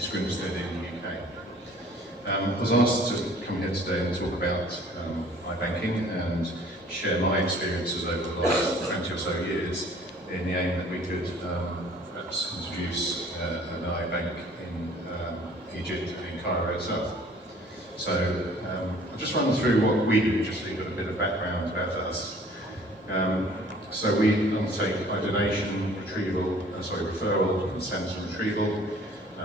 Scrimsted in the UK. I was asked to come here today and talk about iBanking and share my experiences over the last 20 or so years in the aim that we could perhaps introduce an iBank in Egypt and in Cairo itself. So I'll just run through what we do, just so you've got a bit of background about us. So we undertake donation, referral, consent and retrieval.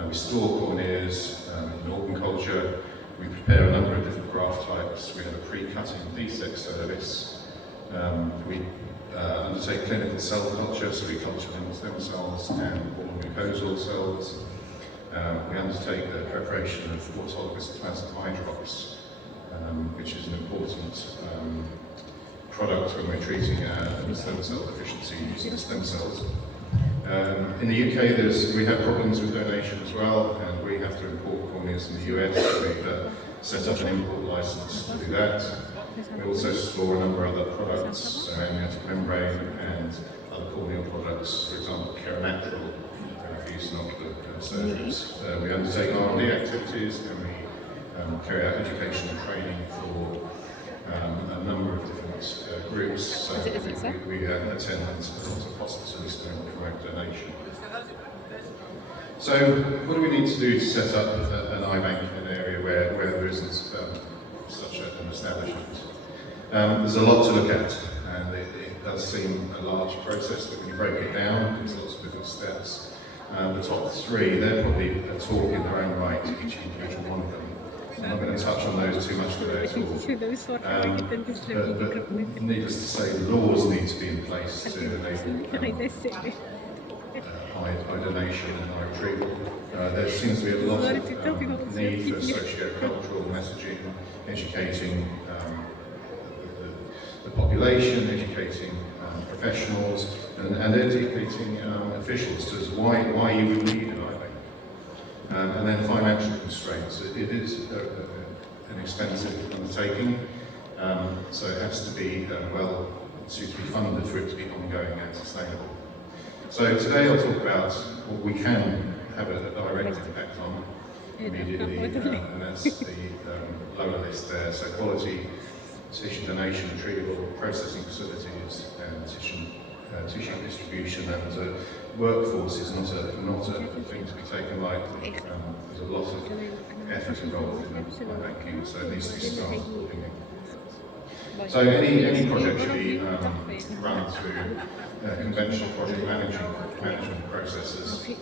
We store corneas in organ culture. We prepare a number of different graft types. We have a pre-cutting DSEC service. We undertake clinical cell culture, so we culture stem cells and all mucosal cells. We undertake the preparation of autologous plasma eye drops, which is an important product when we're treating stem cell deficiency using stem cells. In the UK, we have problems with donation as well, and we have to import corneas from the US. We've set up an import license to do that. We also store a number of other products, so amniotic membrane and other corneal products, for example, Keranatural, for use in ocular surgeries. We undertake R&D activities, and we carry out education and training for a number of different groups. So we attend lots of hospitals and promote donation. So what do we need to do to set up an iBank in an area where there isn't such an establishment? There's a lot to look at, and it does seem a large process, but when you break it down, there's lots of different steps. The top three, they're probably a talk in their own right, each individual one of them. I'm not going to touch on those too much today at all. But needless to say, the laws need to be in place to enable eye donation and eye retrieval. There seems to be a lot of need for socio-cultural messaging, educating the population, educating professionals, and educating officials as to why you would need an iBank. And then financial constraints. It is an expensive undertaking, so it has to be suitably funded for it to be ongoing and sustainable. So today I'll talk about what we can have a direct impact on immediately, and that's the lower list there. So quality, tissue donation, retrieval, processing facilities, and tissue distribution, and workforce is not a thing to be taken lightly. There's a lot of effort involved in iBanking, so it needs to be started building in. So any project should be run through conventional project management processes.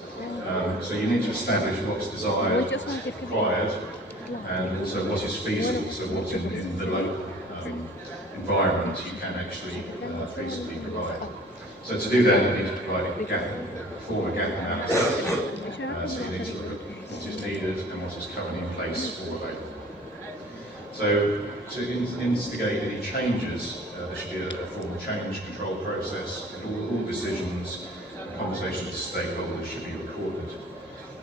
So you need to establish what's desired, what's required, and also what is feasible, so what in the local environment you can actually feasibly provide. So to do that, you need to form a gap analysis. So you need to look at what is needed and what is currently in place or available. So to instigate any changes, there should be a formal change control process. All decisions and conversations with stakeholders should be recorded.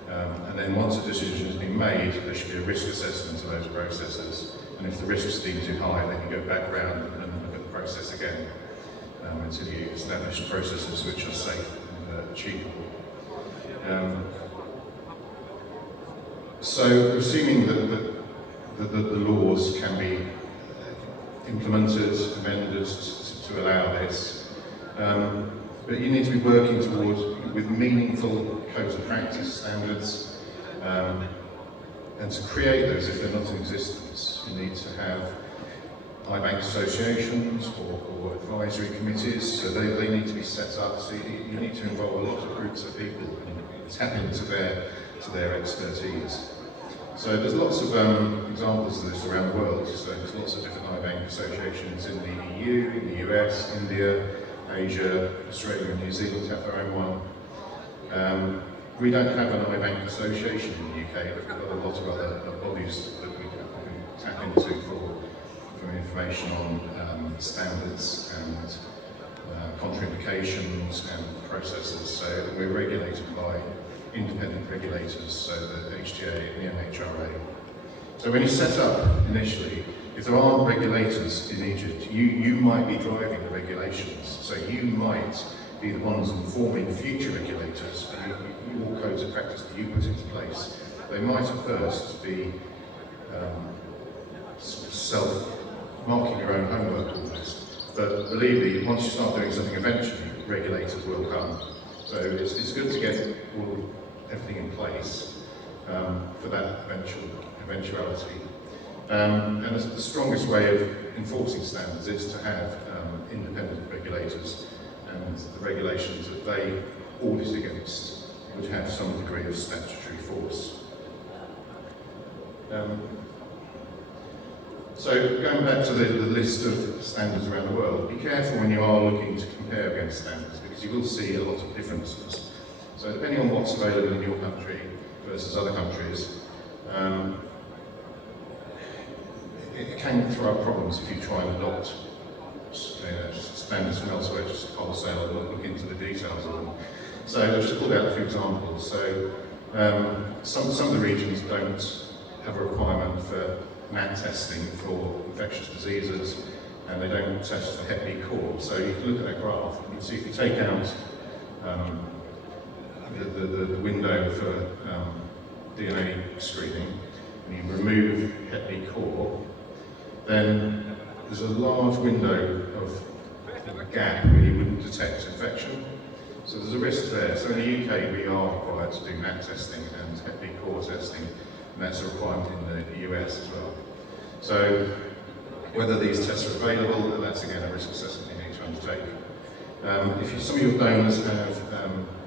And then once a decision has been made, there should be a risk assessment of those processes. And if the risk is deemed too high, then you go back round and look at the process again until you establish processes which are safe and achievable. So assuming that the laws can be implemented, amended to allow this, but you need to be working with meaningful codes of practice standards, and to create those, if they're not in existence, you need to have iBank associations or advisory committees, so they need to be set up. So you need to involve a lot of groups of people and tap into their expertise. So there's lots of examples of this around the world. So there's lots of different iBank associations in the EU, in the US, India, Asia, Australia and New Zealand have their own one. We don't have an iBank association in the UK, but we've got a lot of other bodies that we can tap into for information on standards and contraindications and processes. So we're regulated by independent regulators, so the HTA and the MHRA. So when you set up initially, if there aren't regulators in Egypt, you might be driving the regulations. So you might be the ones informing future regulators, your codes of practice that you put into place they might at first be self-marking your own homework almost. But believe me, once you start doing something, eventually regulators will come. So it's good to get everything in place for that eventuality. And the strongest way of enforcing standards is to have independent regulators, and the regulations that they audit against would have some degree of statutory force. So going back to the list of standards around the world, be careful when you are looking to compare against standards, because you will see a lot of differences. So depending on what's available in your country versus other countries, it can throw up problems if you try and adopt standards from elsewhere, just wholesale and look into the details of them. So I've just pulled out a few examples. So some of the regions don't have a requirement for NAT testing for infectious diseases, and they don't test for Hep B core. So you can look at that graph, and you can see if you take out the window for DNA screening, and you remove Hep B core, then there's a large window of a gap where you wouldn't detect infection. So there's a risk there. So in the UK, we are required to do NAT testing and Hep B core testing, and that's a requirement in the US as well. So whether these tests are available, that's again a risk assessment you need to undertake. If some of your donors have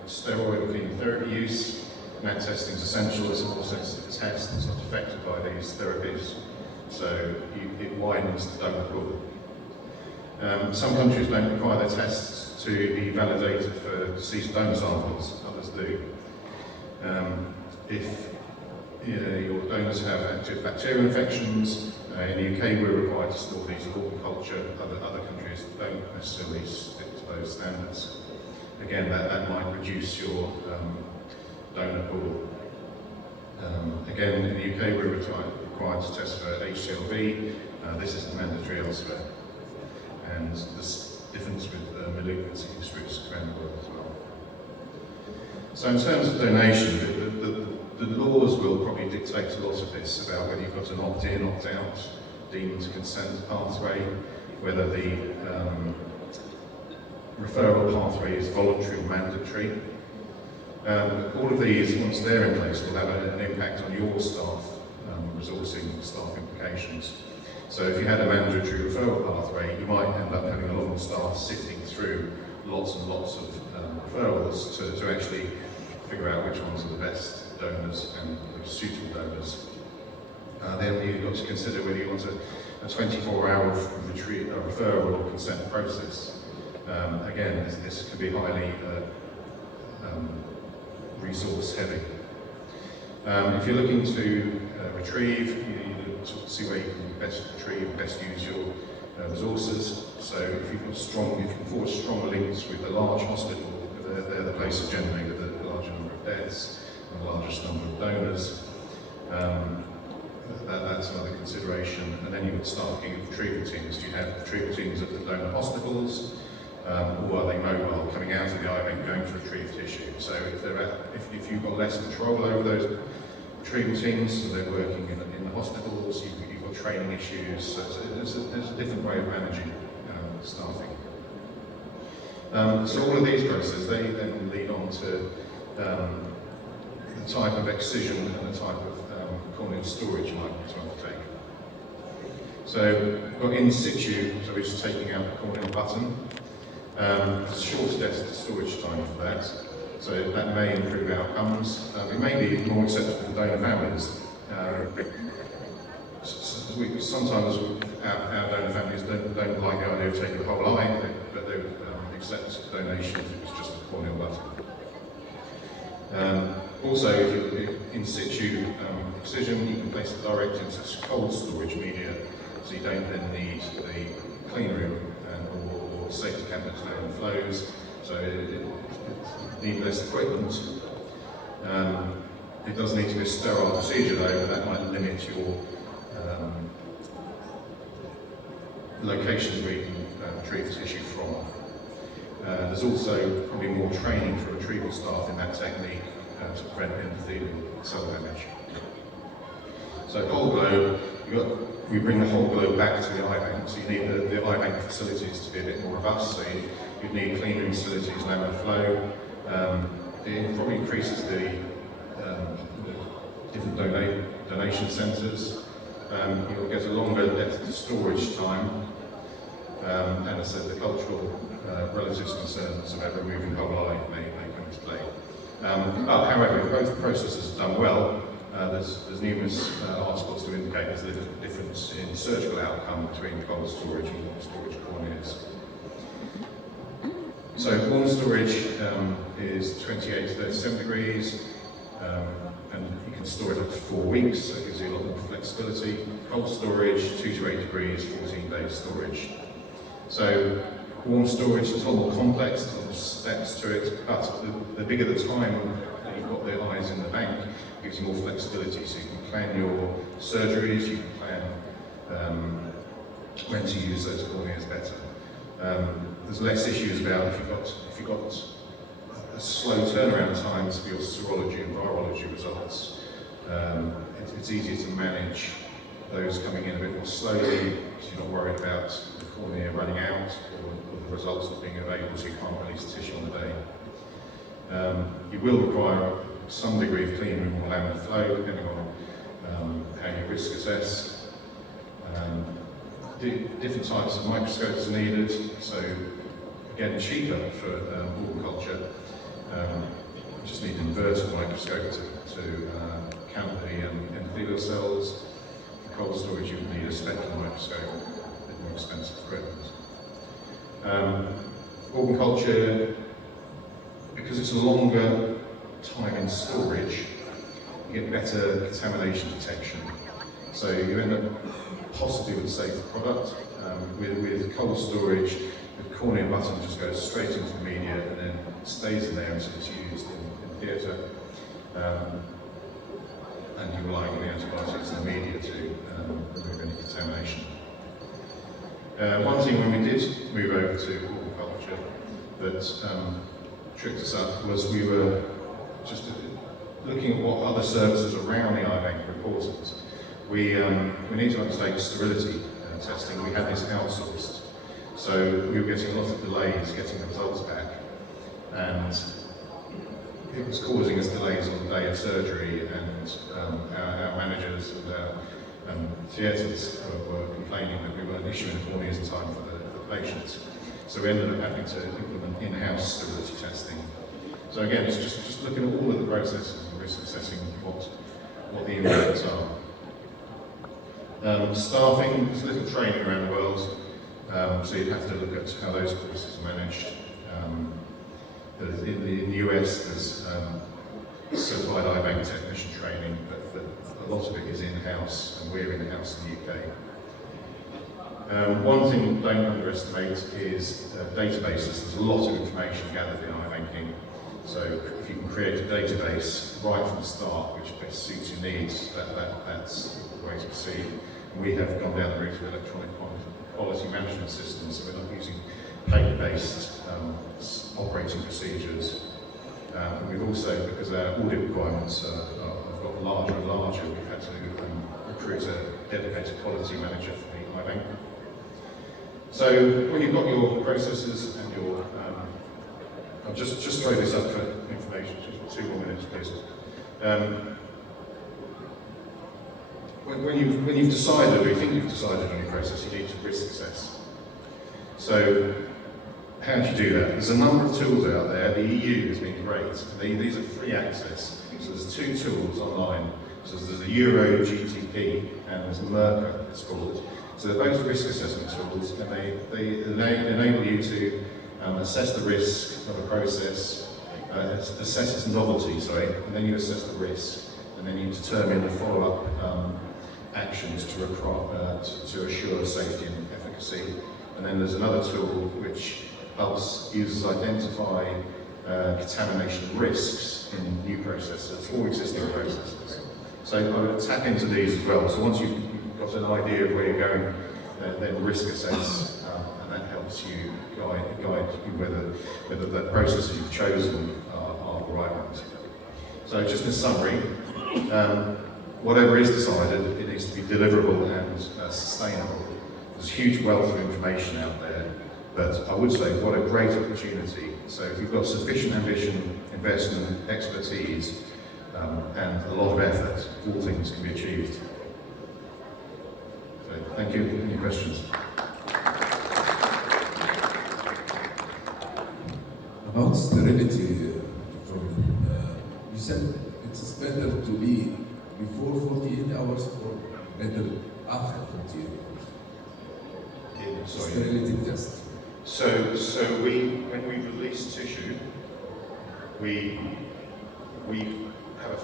steroid or chemotherapy use, NAT testing is essential. It's a more sensitive test. It's not affected by these therapies, so it widens the donor pool. Some countries don't require their tests to be validated for deceased donor samples, others do. If your donors have active bacterial infections, in the UK we're required to store these in culture. Other countries don't necessarily stick to those standards. Again, that might reduce your donor pool. Again, in the UK we're required to test for HCLV. This isn't mandatory elsewhere. And there's difference with malignancy history around the world as well. So in terms of donation, the laws will probably dictate a lot of this about whether you've got an opt-in, opt-out, deemed consent pathway, whether the referral pathway is voluntary or mandatory. All of these, once they're in place, will have an impact on your staff, resourcing, staff implications. So if you had a mandatory referral pathway, you might end up having a lot more staff sifting through lots and lots of referrals to actually figure out which ones are the best donors and the suitable donors. Then you've got to consider whether you want a 24-hour referral or consent process. Again, this could be highly resource heavy. If you're looking to retrieve, you look to see where you can best retrieve, best use your resources. So if you can forge strong links with the large hospital, they're the places generally with the larger number of deaths and the largest number of donors. That's another consideration. And then you would start looking at retrieval teams. Do you have retrieval teams at the donor hospitals, or are they mobile, coming out of the IVN going to retrieve tissue? So if you've got less control over those retrieval teams, so they're working in the hospitals, you've got training issues, so there's a different way of managing staffing. So all of these processes, they then lead on to the type of excision and the type of corneal storage you might want to undertake. So we've got in situ, so we're just taking out the corneal button. There's a shorter storage time for that, so that may improve outcomes. It may be more acceptable for donor families. Sometimes our donor families don't like the idea of taking the whole eye, but they would accept donation if it was just a corneal button. Also, if you're in situ excision, you can place it direct into cold storage media, so you don't then need the clean room or safety cabinets and flows, so it needs less equipment. It does need to be a sterile procedure though, but that might limit your locations where you can retrieve tissue from. There's also probably more training for retrieval staff in that technique to prevent endothelial cell damage. So whole globe, we bring the whole globe back to the eye bank, so you need the eye bank facilities to be a bit more robust, so you'd need clean room facilities, laminar flow. It probably increases the different donation centres. You'll get a longer depth of storage time, and as I said, the cultural relatives concerns about removing whole eye may come into play. But however, if both processes are done well, there's numerous articles to indicate there's a difference in surgical outcome between cold storage and warm storage corneas. So warm storage is 28 to 37 degrees, and you can store it up to 4 weeks, so it gives you a lot more flexibility. Cold storage, 2 to 8 degrees, 14 days storage. So warm storage is a lot more complex, there's a lot more steps to it, but the bigger the time that you've got the eyes in the bank, it gives you more flexibility, so you can plan your surgeries, you can plan when to use those corneas better. There's less issues about if you've got a slow turnaround times for your serology and virology results. It's easier to manage those coming in a bit more slowly, because you're not worried about the cornea running out or the results not being available, so you can't release tissue on the day. You will require some degree of clean room or laminar flow, depending on how you risk assess. Different types of microscopes are needed, so again, cheaper for organ culture. You just need an inverted microscope to count the endothelial cells. For cold storage, you would need a spectral microscope, a bit more expensive equipment. Organ culture, because it's a longer time in storage, you get better contamination detection. So you end up possibly with a safer product. With cold storage, the cornea button just goes straight into the media and then stays in there until it's used in theatre. And you're relying on the antibiotics in the media to remove any contamination. One thing when we did move over to organ culture that tricked us up was we were just looking at what other services around the eye bank reported. We need to undertake sterility testing. We had this outsourced, so we were getting a lot of delays getting the results back, and it was causing us delays on the day of surgery, and our managers and theatres were complaining that we weren't issuing corneas in time for the patients. So we ended up having to implement in-house sterility testing. So again, it's just looking at all of the processes and risk assessing what the impacts are. Staffing, there's little training around the world, so you'd have to look at how those courses are managed. In the US, there's certified eye bank technician training, but a lot of it is in-house, and we're in-house in the UK. One thing don't underestimate is databases. There's a lot of information gathered in eye banking, so if you can create a database right from the start, which best suits your needs, that's the way to proceed. We have gone down the route of electronic quality management systems, so we're not using paper-based operating procedures. And we've also, because our audit requirements have got larger and larger, we've had to recruit a dedicated quality manager for the eye bank. So when you've got your processes and your, I'll just throw this up for information, just for 2 more minutes, please. When you've decided, or you think you've decided on your process, you need to risk assess. So, how do you do that? There's a number of tools out there. The EU has been great. These are free access. So there's 2 tools online. So there's the Euro GTP and there's Merca, it's called. So they're both risk assessment tools, and they enable you to assess the risk of a process, assess its novelty, and then you assess the risk, and then you determine the follow-up actions to assure safety and efficacy. And then there's another tool which helps users identify contamination risks in new processes or existing processes. So I would tap into these as well. So once you've got an idea of where you're going, then risk assess, and that helps you guide you whether the processes you've chosen are the right ones. So just in summary, whatever is decided, it needs to be deliverable and sustainable. There's a huge wealth of information out there, but I would say what a great opportunity. So if you've got sufficient ambition, investment, expertise, and a lot of effort, all things can be achieved. So thank you. Any questions? About sterility, Jordan, you said it's better to be before 48 hours or better after 48 hours? Sorry. Sterility test. So when we release tissue, we